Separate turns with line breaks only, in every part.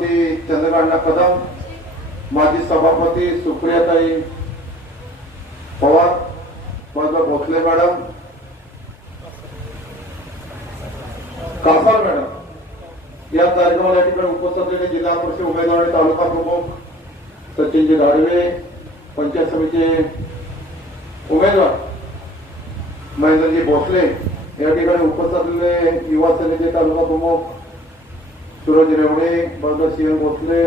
सभापती चंद्रकांना कदम माजी सभापती सुप्रियाताई पवार माझा भोसले मॅडम कासार मॅडम या कार्यक्रमाला या ठिकाणी उपस्थित असलेले जिल्हा परिषद उमेदवार आणि तालुका प्रमुख सचिनजी गाडवे पंचायत समितीचे उमेदवार महेंद्रजी भोसले या ठिकाणी उपस्थित असलेले युवा सेनेचे तालुका प्रमुख सूरज रेवडे भगतसिंह सिंह भोसले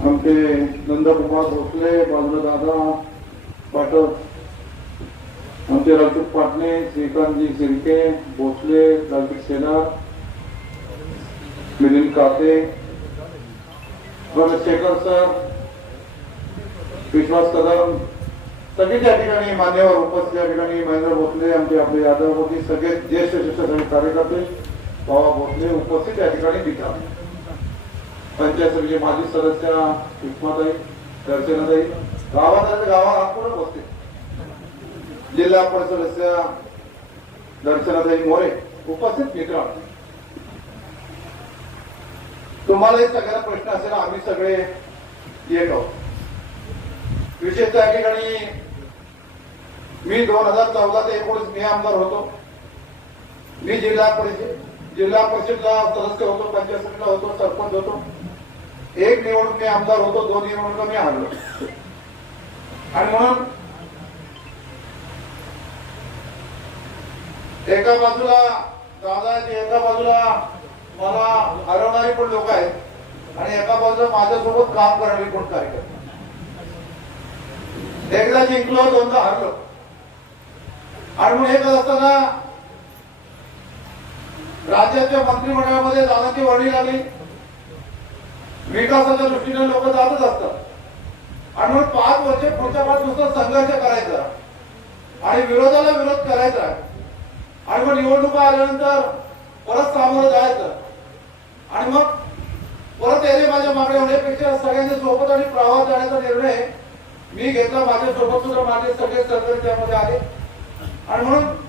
आमचे नंदकुमार भोसले बाजूला दादा पाटक आमचे राजूक पाटणे श्रीकांतजी शिर्के भोसले राजूक सेनार मिलिंद काते शेखर सर विश्वास कदम सगळे त्या ठिकाणी मान्यवर उपस्थित या ठिकाणी महेंद्र भोसले आमचे आपले यादव होती सगळे ज्येष्ठ ज्येष्ठ सगळे कार्यकर्ते बाबा भोसले उपस्थित या ठिकाणी दिसतात पंचायत समितीचे माजी सदस्य उष्माताई दर्शनाताई गावात आले गावात आपण बसते जिल्हा परिषद सदस्य दर्शनाताई मोरे उपस्थित मित्र. तुम्हाला सगळ्यांना प्रश्न असेल आम्ही सगळे येत आहोत. विशेष त्या ठिकाणी मी दोन हजार चौदा ते एकोणीस मी आमदार होतो. मी जिल्हा परिषद जिल्हा परिषदला सदस्य होतो पंचायत समितीला होतो सरपंच होतो. एक निवडणूक मी आमदार होतो दोन निवडणुका मी हरलो. आणि म्हणून एका बाजूला दादाची एका बाजूला मला हरवणारी पण लोक आहेत. आणि एका बाजूला माझ्यासोबत काम करणारी पण कार्यकर्ते. एकदा जिंकलो दोनदा हरलो. आणि म्हणून एकच असताना राज्याच्या मंत्रिमंडळामध्ये दादाची वर्णी लागली विकासाच्या दृष्टीने लोक जातच असतात. आणि म्हणून पाच वर्ष पुढच्या पाच नुसतं संघर्ष करायचा. आणि विरोधाला विरोध करायचा. आणि मग निवडणुका आल्यानंतर परत सामोरं जायचं. आणि मग परत याने माझ्या मागण्या होण्यापेक्षा सगळ्यांच्या सोबत आणि प्रवास जाण्याचा निर्णय मी घेतला. माझ्या सोबत सुद्धा माझे सगळे सहकारी त्यामध्ये आले. आणि म्हणून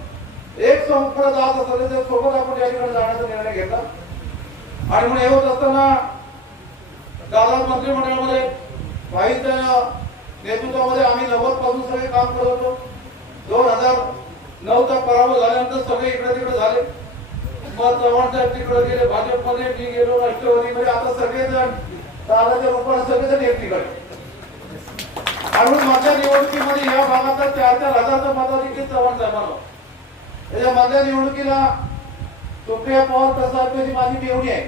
एक संपूर्ण जात असेल तर सोबत आपण या ठिकाणी जाण्याचा निर्णय घेतला आणि म्हणून हे होत असताना दादा मंत्रिमंडळामध्ये भाईच्या नेतृत्वामध्ये आम्ही नव्वदपासून सगळे काम करत होतो. दोन हजार नऊचा पराभव झाल्यानंतर सगळे इकडे तिकडे झाले. मग चव्हाण साहेब तिकडे गेले भाजपमध्ये मी गेलो राष्ट्रवादीमध्ये. आता सगळेजण दादाच्या रूपाने सगळेजण एक तिकडे आणि माझ्या निवडणुकीमध्ये या भागात चार चार हजारचा मताधिक्य चव्हाण साहेबांना त्याच्या मधल्या निवडणुकीला सुप्रिया पवार प्रसाद माझी मेवणी आहे.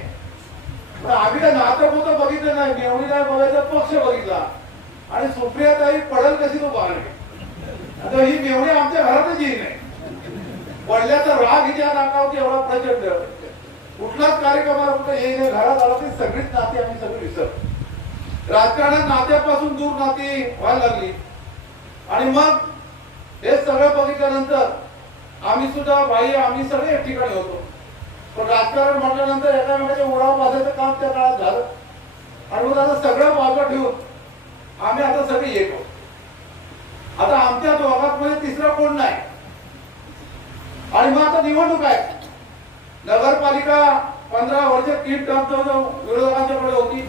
पण आम्ही तर नातं होतं बघितलं नाही. मेवणी नाही बघायचा पक्ष बघितला. आणि सुप्रिया ताई पडल कशी तो पाहणे आता ही मेवणी आमच्या घरातच येईल नाही. पडल्याचा राग हिच्या नाकावरती एवढा प्रचंड. कुठलाच कार्यक्रमाला कुठं येईल घरात आला ते सगळीच नाती आम्ही सगळी विसर राजकारणात नात्यापासून दूर नाती व्हायला लागली. आणि मग हे सगळं बघितल्यानंतर आम्ही सुद्धा भाई आम्ही सगळे एक ठिकाणी होतो. पण राजकारण म्हटल्यानंतर एकामेकाच्या उडाव बांधायचं काम त्या काळात झालं. आणि मग आता सगळं बाजूला ठेवून आम्ही आता सगळे एक आहोत. आता आमच्या दोघात मध्ये तिसरा कोण नाही? आणि मग आता निवडणूक आहे. नगरपालिका पंधरा वर्ष तीन टर्म विरोधकांच्याकडे होती.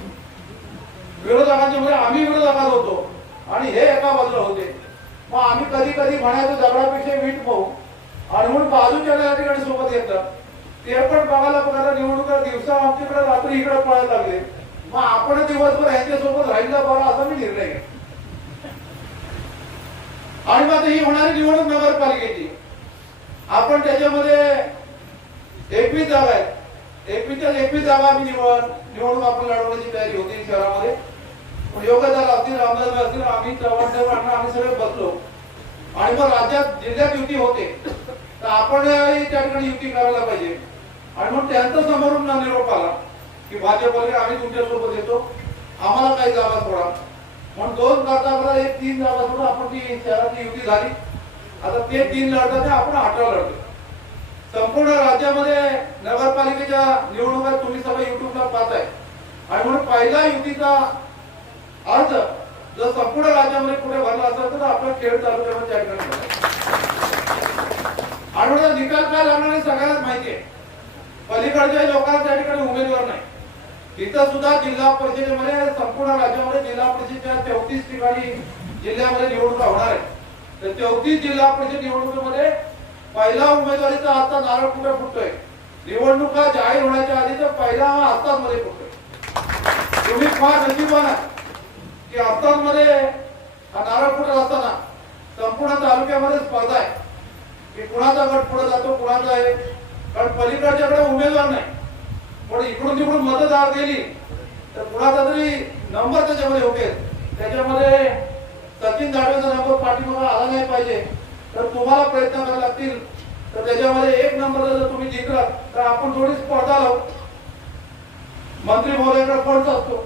विरोधकांच्या मध्ये आम्ही विरोधकात होतो. आणि हे एका बाजूला होते. मग आम्ही कधी कधी म्हणायचो दगडापेक्षा वीट पाहू. आणि म्हणून बाजूच्या या ठिकाणी सोबत येतात ते पण बघायला बघायला निवडणुका दिवसा आमच्याकडे रात्री इकडे पळायला लागले. मग आपण दिवसभर ह्यांच्यासोबत राहिला बरं असा मी निर्णय घेतला. आणि मग ही होणारी निवडणूक नगरपालिकेची. आपण त्याच्यामध्ये एकवीस जागा आहेत एकवीसच्या एकवीस जागा आम्ही निवड निवडणूक आपण लढवण्याची तयारी होती शहरामध्ये. पण योग्य झाला असतील रामदास असतील आम्ही चव्हाण साहेब आम्ही सगळे बसलो. आणि मग राज्यात जिल्ह्यात युती होते. तर आपण त्या ठिकाणी युती करायला पाहिजे. आणि मग त्यांचा समोरून निरोप आला की भाजपमध्ये आम्ही तुमच्यासोबत येतो. आम्हाला काही जागा सोडा. म्हणून दोन करता एक तीन जागा सोडून आपण ती शहरातली युती झाली. आता ते तीन लढतात आपण अठरा लढतो संपूर्ण राज्यामध्ये नगरपालिकेच्या निवडणुका तुम्ही सगळं युट्यूबला पाहताय. आणि म्हणून पहिला युतीचा अर्ज जर संपूर्ण राज्यामध्ये कुठे भरला असेल तर आपण खेळ तालुक्यामध्ये त्या ठिकाणी आठवड्याचा आणि निकाल काय लागणार हे सगळ्यांना माहिती आहे. पलीकडच्या लोकांना त्या ठिकाणी उमेदवार नाही. तिथं सुद्धा जिल्हा परिषदेमध्ये संपूर्ण राज्यामध्ये जिल्हा परिषदेच्या चौतीस ठिकाणी जिल्ह्यामध्ये निवडणुका होणार आहे. तर चौतीस जिल्हा परिषद निवडणुकीमध्ये पहिला उमेदवारीचा आता नारळ कुठे फुटतोय? निवडणुका जाहीर होण्याच्या आधी तर पहिला हा आत्तामध्ये फुटतोय. तुम्ही फार नशीबवान आहे की आत्तामध्ये हा नारळ फुटत असताना संपूर्ण तालुक्यामध्ये स्पर्धा आहे. की कुणाचा गट पुढे जातो कुणाचा आहे? कारण पलीकडच्याकडे उमेदवार नाही. पण इकडून तिकडून मतदार गेली तर कुणाचा तरी नंबर त्याच्यामध्ये होते त्याच्यामध्ये सचिन जाधवेचा नंबर पाठीमागा आला नाही पाहिजे. तर तुम्हाला प्रयत्न करावे लागतील. तर त्याच्यामध्ये एक नंबर जर तुम्ही जिंकलात तर आपण थोडी स्पर्धा लावू. मंत्री महोदयाकडे फंड असतो.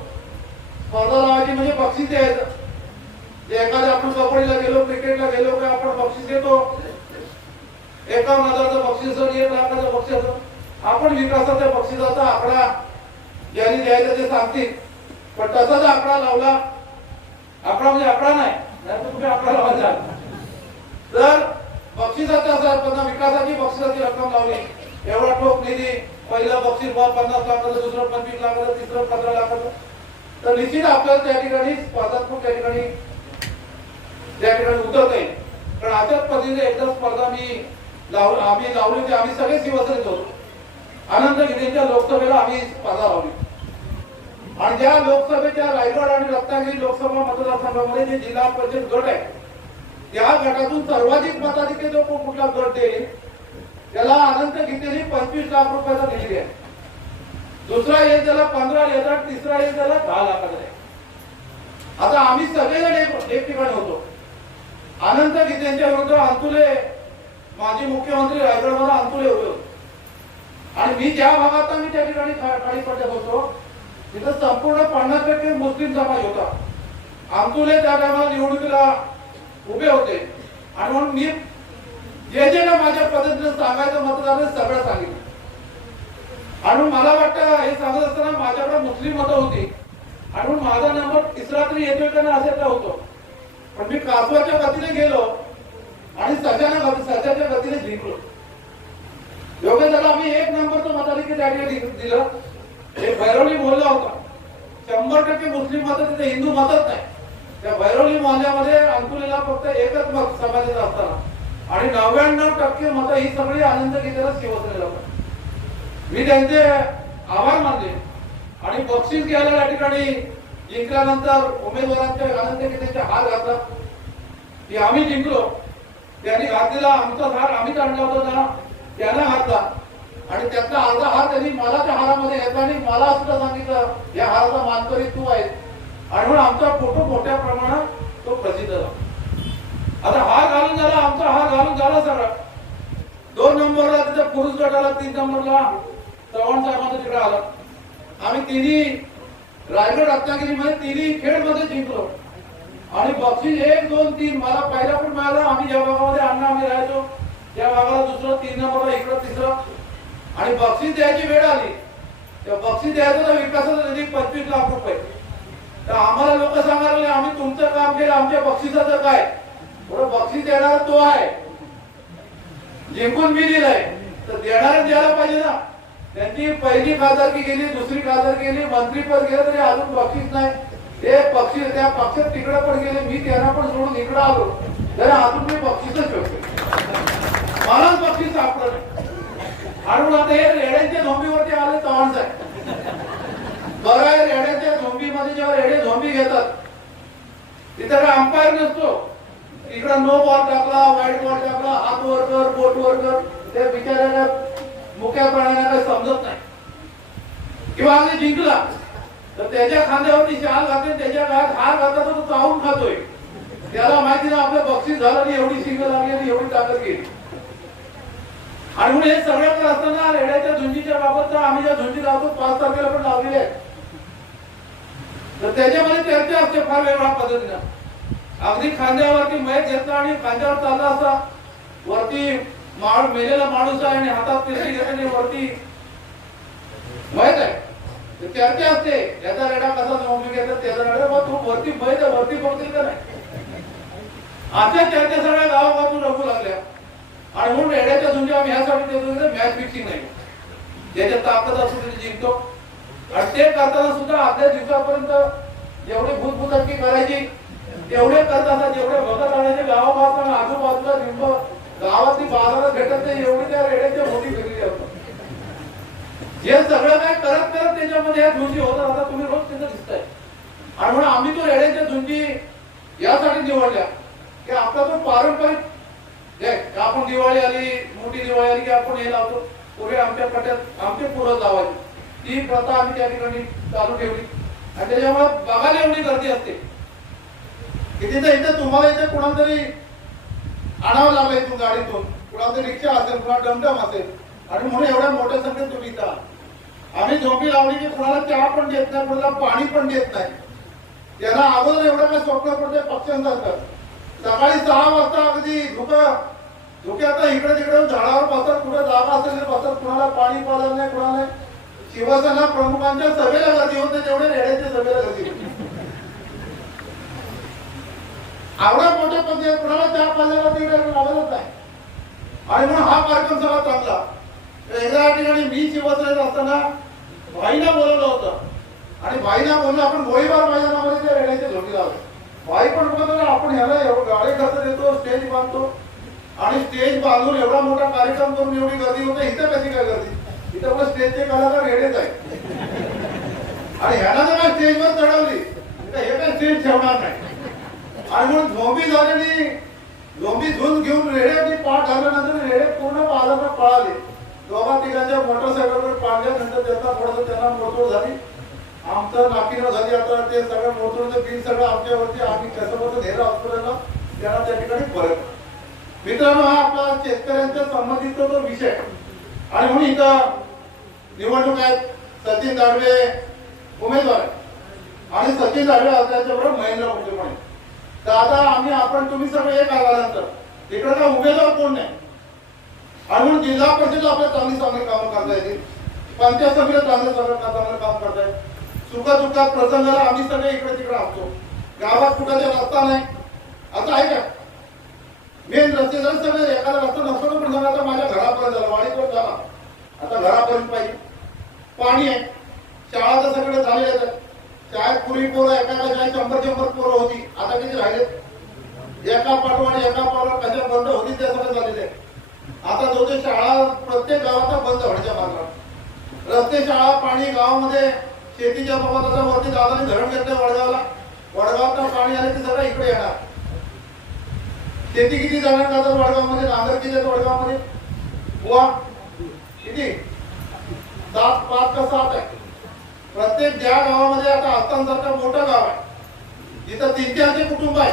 स्पर्धा लावायची म्हणजे बक्षीस द्यायचं. जे एखाद्या आपण कबड्डीला गेलो क्रिकेटला गेलो का आपण बक्षीस देतो? एका हजारचं बक्षीस आणि एक लाखाचं बक्षीस आपण विकासाच्या बक्षिसाचा आकडा ज्यांनी द्यायचा ते सांगतील. पण तसाच आकडा लावला आकडा म्हणजे आकडा नाही तुम्ही आकडा लावायचा तर बक्षिसाच्या असा विकासाची बक्षिसाची रक्कम लावली एवढा ठोक निधी पहिलं बक्षीस बा पन्नास लाखाचं दुसरं पंचवीस लाखाचं तिसरं पंधरा लाखाचं. तर निश्चित आपल्याला त्या ठिकाणी स्पर्धात्मक त्या ठिकाणी त्या ठिकाणी उतरता येईल. कारण अशाच पद्धतीने एकदा स्पर्धा मी लाव आम्ही लावली आम्ही सगळे शिवसेनेत होतो अनंत लोकसभेला आम्ही स्पर्धा लावली. आणि ज्या लोकसभेच्या रायगड आणि रत्नागिरी लोकसभा मतदारसंघामध्ये जे जिल्हा परिषद गट आहे त्या गटातून सर्वाधिक मताधिक्य जो कुठला गट देईल त्याला अनंत गीतेने पंचवीस लाख रुपयाचा निधी आहे. दुसरा येईल त्याला पंधरा येतात तिसरा येईल त्याला दहा लाखाचा आहे. आता आम्ही सगळेजण एक एक ठिकाणी होतो. अनंत गीतेंच्या विरुद्ध अंतुले माजी मुख्यमंत्री रायगडमध्ये अंतुले होते आणि मी ज्या भागात मी त्या ठिकाणी खा- खाली पडत होतो तिथं संपूर्ण पन्नास टक्के मुस्लिम समाज होता. अंतुले त्या टायमाला निवडणुकीला उभे होते. आणि म्हणून मी जे जे ना माझ्या पद्धतीने सांगायचं मतदारांनी सगळं सांगितलं. आणि मला वाटतं हे सांगत असताना माझ्याकडे मुस्लिम मतं होती. आणि म्हणून माझा नंबर तिसरा तरी येतोय का नाही असे होतो. पण मी कासवाच्या गतीने गेलो आणि सशाच्या गती सशाच्या गतीने जिंकलो योग्य त्याला आम्ही तो नंबरचं मताधिक्य दिलं हे भैरवली बोलला होता. शंभर टक्के मुस्लिम मत तिथे हिंदू मतच नाही. त्या भैरवली मोहल्ल्यामध्ये अंकुलीला फक्त एकच मत समाजाचं असताना. आणि नव्याण्णव टक्के मतं ही सगळी आनंद घेतलेला शिवसेनेला मी त्यांचे आभार मानले. आणि बक्षीस घ्यायला या ठिकाणी जिंकल्यानंतर उमेदवारांच्या आनंद गीतेचे हार घातला. की आम्ही जिंकलो. त्यांनी घातलेला आमचा हार आम्हीच आणला होता ना त्यानं घातला आणि त्यातला अर्धा हार त्यांनी मला त्या हारामध्ये मला सुद्धा सांगितलं या हाराचा मानकरी तू आहेस. आणि म्हणून आमचा फोटो मोठ्या प्रमाणात तो प्रसिद्ध झाला. आता हा घालून झाला आमचा हा घालून झाला सगळा. दोन नंबरला तिथं पुरुष गटाला तीन नंबरला चव्हाण साहेबांचा तिकडे आला. आम्ही तिन्ही रायगड रत्नागिरीमध्ये तिन्ही खेळमध्ये जिंकलो. आणि बक्षीस एक दोन तीन मला पहिला पण मिळाला. आम्ही ज्या भागामध्ये अण्णा आम्ही राहायचो त्या भागाला दुसरं तीन नंबरला इकडं तिसरं. आणि बक्षीस द्यायची वेळ आली. बक्षीस द्यायचं ना विकासाचा निधी पंचवीस लाख रुपये. तर आम्हाला लोक सांगायला लागले, आम्ही तुमचं काम केलं आमच्या बक्षिसाचं काय? बक्षीस देणारा तो आहे. जिंकून मी दिलंय. तर देणार द्यायला पाहिजे ना. त्यांची पहिली खासदारकी गेली दुसरी खासदार गेली मंत्रीपद गेलं तरी अजून बक्षीस नाही. ते पक्षी त्या पक्षात तिकडे पण गेले मी त्यांना पण सोडून इकडे आलो. तर अजून मी बक्षीसच ठेवतो मलाच बक्षीस सापडलं नाही आणि मग आता हे रेड्यांच्या झोंबीवरती आले चव्हाण साहेब बरं आहे रेड्यांच्या झोंबीमध्ये जेव्हा रेडे झोंबी घेतात तिथे काय अंपायर नसतो. इकडं नो बॉल टाकला वाईट बॉल टाकला हात वर कर बोट वर कर. ते बिचाऱ्याला मुक्या प्राण्याला काही समजत नाही. किंवा आम्ही जिंकला तर त्याच्या खांद्यावरती शाल घातली त्याच्या गायत हार घातला तर तो चावून खातोय. त्याला माहिती ना आपलं बक्षीस झालं एवढी सिंगल लागली आणि एवढी ताकद गेली. आणि म्हणून हे सगळं करत असताना रेड्याच्या झुंजीच्या बाबत आम्ही ज्या झुंजी लावतो पाच तारखेला पण लावलेले तर त्याच्यामध्ये चर्चा असते फार वेगळ्या पद्धतीनं. अगदी खांद्यावरती मयत घेतला आणि खांद्यावर चालला असा वरती माळ मेलेला माणूस आहे आणि हातात पिशवी घेतली वरती मयत आहे. चर्चा असते याचा रेडा कसा जमवून घेतात त्याचा रेडा मग तू वरती मयत आहे वरती बघतील का नाही. अशा चर्चा सगळ्या गावापासून रंगू लागल्या. आणि म्हणून येण्याच्या झुंजी आम्ही ह्यासाठी देतो मॅच फिक्सिंग नाही. ज्याच्या ताकद असतो तिथे जिंकतो. आणि ते करताना सुद्धा अर्ध्या दिवसापर्यंत एवढी भूतभूतकी करायची एवढे करताना जेवढे भगत आणायचे गावापासून आजूबाजूला लिंब गावातली बाजारात भेटत नाही एवढी त्या रेड्याची मोठी फिरली असतात हे सगळं काय करत करत त्याच्यामध्ये ह्या झुंजी होतात आता तुम्ही रोज तिथं दिसताय. आणि म्हणून आम्ही तो रेड्याच्या झुंजी यासाठी निवडल्या. की आपला तो पारंपरिक आपण दिवाळी आली मोठी दिवाळी आली की आपण हे लावतो. पूर्वी आमच्या पट्यात आमचे पोरं लावायची. ती प्रथा आम्ही त्या ठिकाणी चालू ठेवली. आणि त्याच्यामुळे बघायला एवढी गर्दी असते. की तिथे इथे तुम्हाला इथे कुणाला तरी आणावं लागलं इथून गाडीतून. कुणाला तरी रिक्षा असेल कुणा डमडम असेल. आणि म्हणून एवढ्या मोठ्या संख्येत तुम्ही इथं आम्ही झोपी लावली की कुणाला चहा पण देत नाही कुणाला पाणी पण देत नाही. त्यांना अगोदर एवढं काय स्वप्न पडते पक्ष्यांसारखं सकाळी सहा वाजता अगदी धुकं धुके आता इकडे तिकडे झाडावर बसत कुठे जागा असेल बसत कुणाला पाणी पाळलं नाही कुणाला शिवसेना प्रमुखांच्या सभेला गर्दी होते तेवढे रेड्याच्या सभेला गर्दी होते. आवडा मोठ्या पद्धतीने कुणाला चार पाजायला तिकडे लावलंच नाही. आणि म्हणून हा कार्यक्रम सगळा चांगला. एकदा या ठिकाणी मी शिवसेनेत असताना भाईना बोलवलं होतं. आणि भाईना बोललं आपण गोळीबार मैदानामध्ये त्या रेड्याच्या झोटी लावले वाई पण बोलतो ना आपण ह्याला एवढं गाडी खर्च देतो स्टेज बांधतो. आणि स्टेज बांधून एवढा मोठा कार्यक्रम करून एवढी गर्दी होते इथं कशी काय गर्दी? इथं पण स्टेजचे कलाकार रेडेच आहे आणि ह्याला जर काय स्टेजवर चढवली तर हे काय स्टेज ठेवणार नाही. आणि म्हणून झोंबी झालेली झोंबी झुंज घेऊन रेड्याची पाठ झाल्यानंतर रेडे पूर्ण पालाला पळाले. दोघा तिघांच्या मोटरसायकलवर पाडल्यानंतर त्यांना थोडस त्यांना मोडतोड झाली. आमचं नाकीनं झाली आता ते सगळं मोठं बिल सगळं आमच्यावरती आम्ही कसं कसं नेलं हॉस्पिटलला त्याला त्या ठिकाणी परत मित्रांनो हा आपला शेतकऱ्यांच्या संबंधीचा तो विषय आणि म्हणून इथं निवडणूक आहेत सचिन दाडवे उमेदवार आणि सचिन दाडवे असल्याच्याबरोबर महेंद्र तर आता आम्ही आपण तुम्ही सगळे एक आल्यानंतर तिकडे काय उमेदवार कोण नाही? आणि म्हणून जिल्हा परिषद आपल्या चांगली चांगली कामं करता येतील. पंचायत समितीला चांगलं सगळं चांगलं काम करता येईल सुखदुःखात प्रसंगाला आम्ही सगळे इकडे तिकडे असतो. गावात कुठं ते रस्ता नाही. आता आहे का? मेन रस्ते जर सगळे एखादा रस्ता नसतो ना पण आता माझ्या घरापर्यंत झाला. वाडीपर्यंत झाला? आता घरापर्यंत पाहिजे. पाणी आहे. शाळा तर सगळं झालेल्या आहेत. शाळेत पूर्वी पोरं एका शाळेत शंभर शंभर पोरं होती. आता किती राहिलेत एका पाठवाने एका पाठवा कशा बंद होती त्या सगळं झालेले आहे. आता जो ते शाळा प्रत्येक गावाचा बंद व्हायच्या मार्गावर रस्ते शाळा पाणी गावामध्ये शेतीच्या प्रमाणाच्या वरती दादाने धरण घेतलं वडगावला. वडगावात पाणी आले ते सगळं इकडे येणार. शेती किती जाणार का तर वडगावमध्ये? नांगर किती वडगावमध्ये? बुवा किती? सात पाच का सात आहे. प्रत्येक ज्या गावामध्ये आता आसामसारखं मोठं गाव आहे जिथं तीन चारशे कुटुंब आहे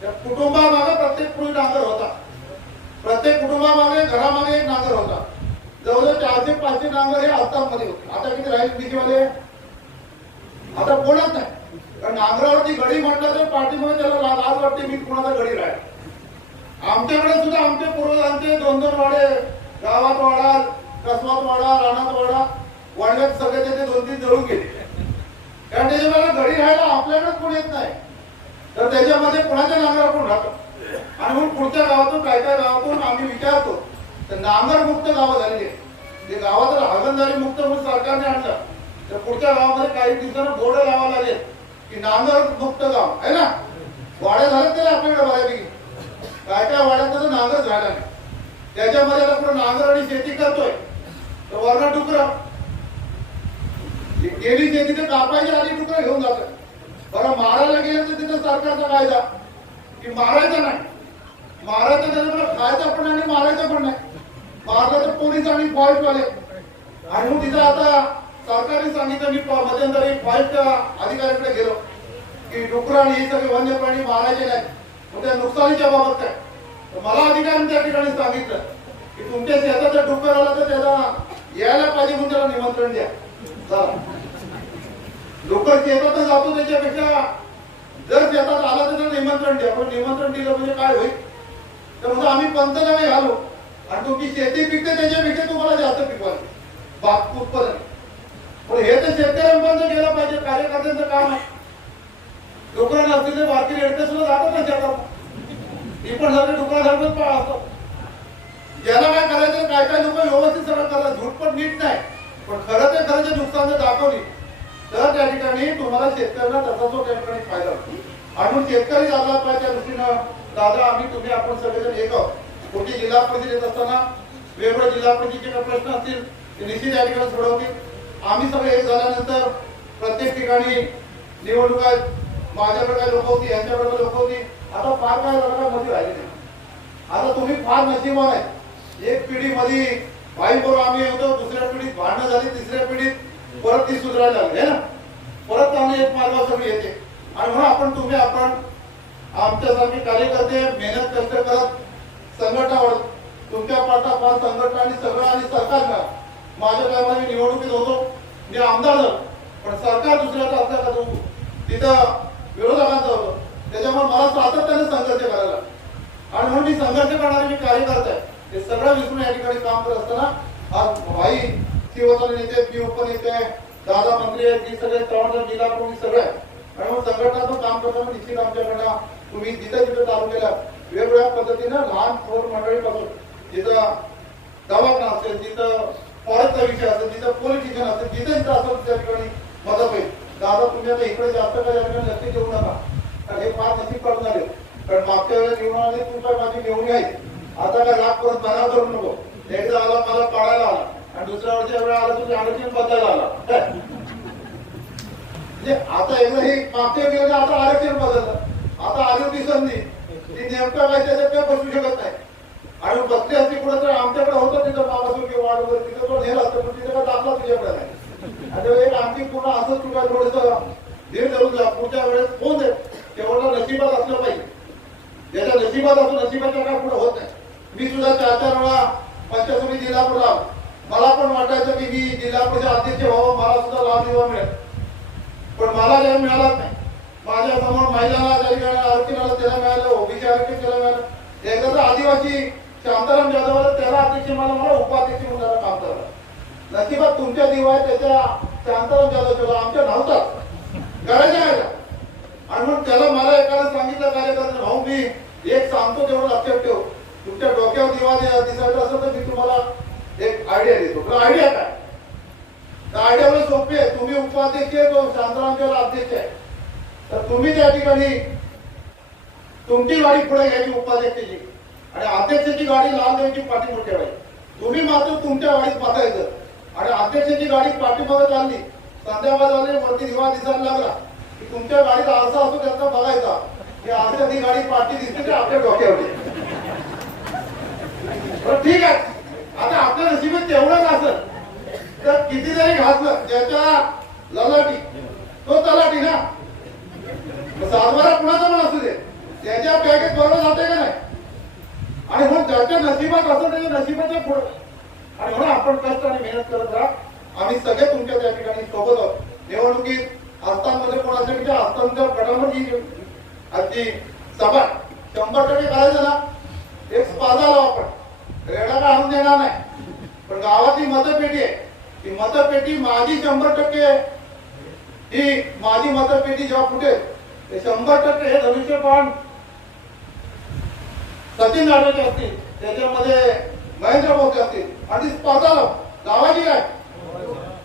त्या कुटुंबामागे प्रत्येक पूर्वी नांगर होता. प्रत्येक कुटुंबामागे घरामागे एक नांगर होता. जवळजवळ चारशे पाचशे नांगर हे आसाममध्ये होते. आता किती राहील? कितीवाले आता कोणच नाही कारण नांगरावरती घडी म्हटलं तर पाठीमध्ये त्याला लाज वाटते मी कुणाचा घडी राहील. आमच्याकडे सुद्धा आमचे पूर्वजांचे दोन दोन वाडे गावात वाडा कसवात वाडा रानात वाडा वाड्यात सगळे त्याचे दोन तीन जळून गेले. कारण त्याच्यामध्ये घडी राहायला आपल्याकडेच कोण येत नाही. तर त्याच्यामध्ये कोणाच्या नांगरावर कोण राहतो? आणि म्हणून पुढच्या गावातून काय काय गावातून आम्ही विचारतो. तर नांगर मुक्त गावं झालेली आहे ते गावात हागणदारी मुक्त म्हणून सरकारने आणलं. तर पुढच्या गावामध्ये काही दिवसांना बोर्ड लावा लागेल. की नांगर मुक्त गाव आहे ना? वाड्या झाल्यात तरी आपल्याकडे बऱ्यापैकी. काय काय वाड्यात त्याचं नांगर झाला नाही. त्याच्यामध्ये आता नांगर आणि शेती करतोय. तर वरण डुकरा. गेली शेती तर कापायची आधी डुकरा घेऊन जातात. बरं मारायला गेलं तर तिथं सरकारचा कायदा. की मारायचं नाही. मारायचं त्याच्यामुळे खायचं पण आणि मारायचं पण नाही. मारलं तर पोलीस आणि फॉल्ट वाले आणि मग तिथं आता सरकारने सांगितलं मी प- मध्यंतरी फॉल्ट अधिकाऱ्याकडे गेलो की डुकरान हे सगळे वन्य प्राणी मारायचे नाही मग त्या नुकसानीच्या बाबत काय? तर मला अधिकाऱ्यांनी त्या ठिकाणी सांगितलं की तुमच्या शेताचा डुकर आला तर त्याला यायला पाहिजे म्हणून त्याला निमंत्रण द्या. डुकर शेतात जातो त्याच्यापेक्षा जर शेतात आला तर त्याला निमंत्रण द्या. पण निमंत्रण दिलं म्हणजे काय होईल? तर म्हणजे आम्ही पंचनामे घालू. आणि तुमची शेती पिकते त्याच्यापेक्षा तुम्हाला जास्त पिकवायची. बाप उत्पादन पण हे तर शेतकऱ्यांपर्यंत गेलं पाहिजे कार्यकर्त्यांचं काम आहे. डुकरं नसतील तर बाकी रेडके सुद्धा जातात ना शेतात. ती पण सगळे डुकरासारखंच पा- असतात ज्याला काय करायचं काय काय लोक व्यवस्थित सगळं करतात. झुटपट पण नीट नाही पण खरं ते खरं जे नुकसान जर दाखवली. तर त्या ठिकाणी तुम्हाला शेतकऱ्यांना त्याचा जो त्या ठिकाणी फायदा होतो. आणि म्हणून शेतकरी झाला पाहिजे त्या दृष्टीनं दादा आम्ही तुम्ही आपण सगळेजण एक आहोत. कोणती जिल्हा परिषद येत असताना वेगवेगळ्या जिल्हा परिषदेचे प्रश्न असतील ते निश्चित या ठिकाणी सोडवतील. आम्ही सगळे एक झाल्यानंतर प्रत्येक ठिकाणी निवडणुका माझ्याकडे काय लोक होती यांच्याकडे लोक होती आता फार काय झालं मध्ये राहिले नाही. आता तुम्ही फार नशिबान आहे. एक पिढी मध्ये भाई बरोबर आम्ही होतो दुसऱ्या पिढीत भांडणं झाली तिसऱ्या पिढीत परत ती सुधारायला लागली ना? परत आम्ही एक मार्गावर येते. आणि म्हणून आपण तुम्ही आपण आमच्यासारखे कार्यकर्ते मेहनत कष्ट करत संघटनावर तुमच्या पाठा पाच संघटना आणि सगळं आणि सरकार मिळा. माझ्या टायमाने मी निवडणुकीत होतो. मी आमदार झालो. पण सरकार दुसऱ्याचं असलं का तू तिथं विरोधकांचं होतं. त्याच्यामुळे मला सातत्याने संघर्ष करायला आणि म्हणून मी संघर्ष करणारे मी कार्यकर्ते आहे हे सगळं विसरून या ठिकाणी काम करत असताना आज भाई शिवसेना नेते मी उपनेते आहे, दादा मंत्री आहेत ती सगळे चव्हाण जिल्हा प्रमुख सगळे आणि मग संघटनाचं काम करताना निश्चित आमच्याकडनं. तुम्ही जिथे जिथे तालुक्याला वेगवेगळ्या पद्धतीनं लहान थोर मंडळीपासून जिथं दवाखाना असेल जिथं फॉरेस्टचा विषय असेल तिथं पोलीस स्टेशन असेल जिथे इथं असेल त्या ठिकाणी. मदत होईल दादा तुम्ही आता इकडे जास्त काय या ठिकाणी नक्की देऊ नका. कारण हे फार नक्की पडून झाले कारण मागच्या वेळेस निवडून आले तू काय माझी घेऊन आहे. आता काय राग परत बनाव करू नको. एकदा आला मला पाडायला आला. आणि दुसऱ्या वर्षी वेळा आला तुझ्या आरक्षण बदलायला आला. काय? म्हणजे आता एकदा हे मागच्या गेलं आता आरक्षण बदललं. आता आली संधी. ती नेमका काय त्याच्यात काय बसू शकत नाही. आणि बसली असती कुठं तर आमच्याकडे होतं तिथं बाबासुर्गी वाढ वगैरे तिथं पण नेला असतं पण तिथं काय दाखला तुझ्याकडे नाही. आणि एक आणखी पूर्ण असंच तुला थोडस धीर धरून जा. पुढच्या वेळेस फोन दे तेवढं नशिबात असलं पाहिजे. ज्याच्या नशिबात असतो नशिबाच्या काय पुढे होत नाही. मी सुद्धा चार चार वेळा पंचायत समिती जिल्हा प्रधान मला पण वाटायचं की मी जिल्हा परिषद अध्यक्ष व्हावं मला सुद्धा लाभ दिवा मिळेल. पण मला ज्या मिळालाच नाही. माझ्यासमोर महिलांना त्या ठिकाणी आरक्षणाला त्याला मिळालं ओबीसी आरक्षण त्याला मिळालं. एकदा तर शांताराम जाधव त्याला अध्यक्ष मला म्हणा उपाध्यक्ष म्हणून त्याला काम करायला नशिबात तुमच्या दिवा त्याच्या शांताराम जाधव आमच्या नव्हतात. करायच्या आहे आणि म्हणून त्याला मला एकाला सांगितलं कार्यकर्ते भाऊ मी एक सांगतो तेवढं लक्षात ठेव. तुमच्या डोक्यावर दिवा दि- दिसायचा असेल तर मी तुम्हाला एक आयडिया देतो. आयडिया काय? आयडिया सोपी आहे. तुम्ही उपाध्यक्ष आहे तो शांतारामच्याला अध्यक्ष आहे. तर तुम्ही त्या ठिकाणी तुमची गाडी पुढे घ्यायची उपाध्यक्षाची. आणि अध्यक्षाची गाडी लाल द्यायची पाठीमागे ठेवायची. तुम्ही मात्र तुमच्या गाडीत बसायचं. आणि अध्यक्षाची गाडी पाठीमागे चालली. संध्याकाळ झाली वरती दिवा दिसायला लागला. की तुमच्या गाडीत आरसा असतो त्यांना बघायचा. की आरसा ती गाडी पाठी दिसते ते आपल्या डोक्यावर. ठीक आहे. आता आपल्या नशिबात तेवढंच असत तर किती जरी घातलं ज्याच्या ललाटी. तो तलाटी ना. सातबारा कुणाचा पण असू दे. त्याच्या बॅगेत बरोबर जाते का नाही? आणि म्हणून ज्याच्या नशिबात असं त्याच्या नशिबाच्या पुढे. आणि म्हणून आपण कष्ट आणि मेहनत करत राहा. आम्ही सगळे तुमच्या त्या ठिकाणी सोबत आहोत. निवडणुकीत हस्तांमध्ये कोण असेल म्हणजे त्या हस्तांच्या गटामध्ये ही आजची सभा. शंभर टक्के करायचं ना? एक स्पर्धा लावा आपण. रेडा का आणून देणार नाही. पण गावातली मतपेटी आहे. ती मतपेटी माझी शंभर टक्के ही माझी मतपेटी जेव्हा फुटेल ते शंभर टक्के हे धनुष्यबाण सचिन नाटक असतील त्याच्यामध्ये महेंद्र बोके असतील आणि स्पर्धा लावायची काय?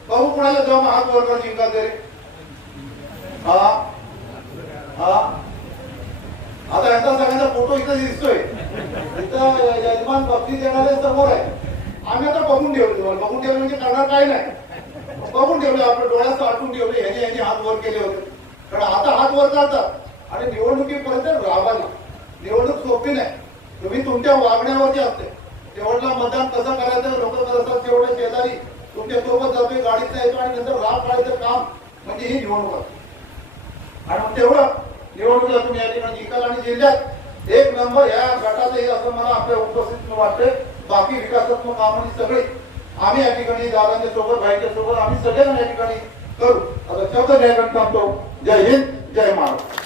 बघू कुणाला जाऊन हात वर कर जिंका तरी. हा हा. आता यांचा सगळ्यांचा फोटो इथं दिसतोय. इथं यजमान बक्षीस देणारे समोर आहे. आम्ही आता बघून ठेवले तुम्हाला. बघून ठेवले म्हणजे करणार काही नाही. बघून ठेवले आपल्या डोळ्यात साठून ठेवले. ह्याने ह्याने हात वर केले होते. कारण आता हात वर चालतात. आणि निवडणुकीपर्यंत राबायला. निवडणूक सोपी नाही. तुम्ही तुमच्या वागण्यावरती असते. शेवटला मतदान कसं करायचं लोक कसं शेवटच्या शेजारी तुमच्यासोबत जातोय गाडीत येतो आणि नंतर राग काढायचं काम म्हणजे ही निवडणूक असते. आणि तेवढं निवडणुकीला तुम्ही या ठिकाणी जिंकाल आणि जिल्ह्यात एक नंबर या गटातही येईल असं मला आपल्या उपस्थित वाटते बाकी विकासात्मक कामांनी सगळे आम्ही या ठिकाणी दादांच्या सोबत भाईच्या सोबत आम्ही सगळेजण या ठिकाणी करू. आता शब्द न्यायकडे थांबतो. जय हिंद जय महाराष्ट्र.